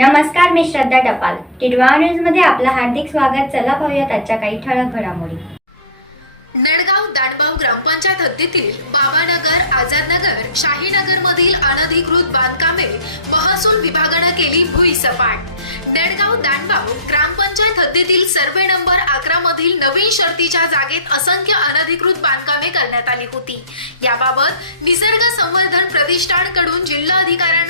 नमस्कार मी श्रद्धा टपाल. टिडवा न्यूजमध्ये आपलं हार्दिक स्वागत. चला पाहूयात आजच्या काही ठळक घडामोडी. नडगाव दांडगाव ग्रामपंचायत हद्दीतील बाबानगर आझादनगर शाहीनगर मधील अनधिकृत बांधकामे महसूल विभागानं केली भुईसपाट नडगाव दांडबाव ग्रामपंचायत हद्दीतील सर्वे नंबर अकरा मधील नवीन शर्तीच्या जागेत असंख्य अनधिकृत बांधकामे करण्यात आली होती. याबाबत निसर्ग संवर्धन प्रतिष्ठानकडून जिल्हा अधिकाऱ्यांना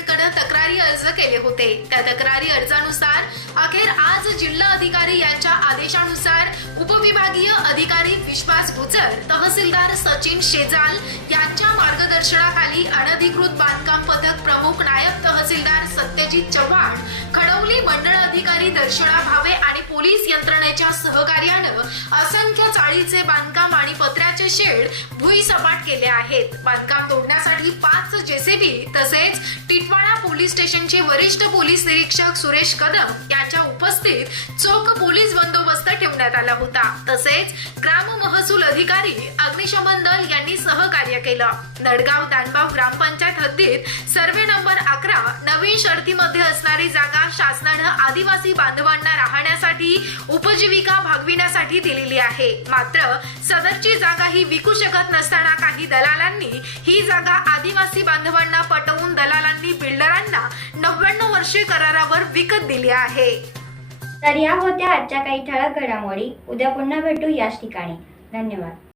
तक्रारी अर्ज केले होते. त्या तक्रारी अर्जानुसार अखेर आज जिल्हा अधिकारी यांच्या आदेशानुसार उपविभागीय अधिकारी विश्वास भुजर तहसीलदार सचिन शेजाल यांच्या मार्गदर्शनाखाली अनधिकृत बांधकाम पथक प्रमुख नायब तहसीलदार सत्यजित चव्हाण खडवली मंडळ अधिकारी दर्शना भावे आणि पोलीस यंत्रणेच्या सहकार्यानं असंख्य चाळीचे बांधकाम आणि पत्र्याचे शेड भुईसपाट केले आहेत. बांधकाम तोडण्यासाठी पाच जेसीबी तसेच टिटवा पोलीस स्टेशनचे वरिष्ठ पोलीस निरीक्षक सुरेश कदम यांच्या उपस्थित चोख पोलीस बंदोबस्त ठेवण्यात आला होता. तसेच ग्राम महसूल अधिकारी अग्निशमन दल यांनी सहकार्य केलं. नडगाव दानबाव ग्रामपंचायत हद्दीत सर्वे नंबर अकरा नवीन शर्तीमध्ये असणारी जागा शासनानं आदिवासी बांधवांना राहण्यासाठी उपजीविका भागविण्यासाठी दिलेली आहे. मात्र सदरची जागा ही विकू शकत नसताना काही दलालांनी ही जागा आदिवासी बांधवांना पटवून दलालांनी वर्षे करारावर विकत दिली आहे. तर या होत्या आजच्या काही ठळक घडामोडी. उद्या पुन्हा भेटू याच ठिकाणी. धन्यवाद.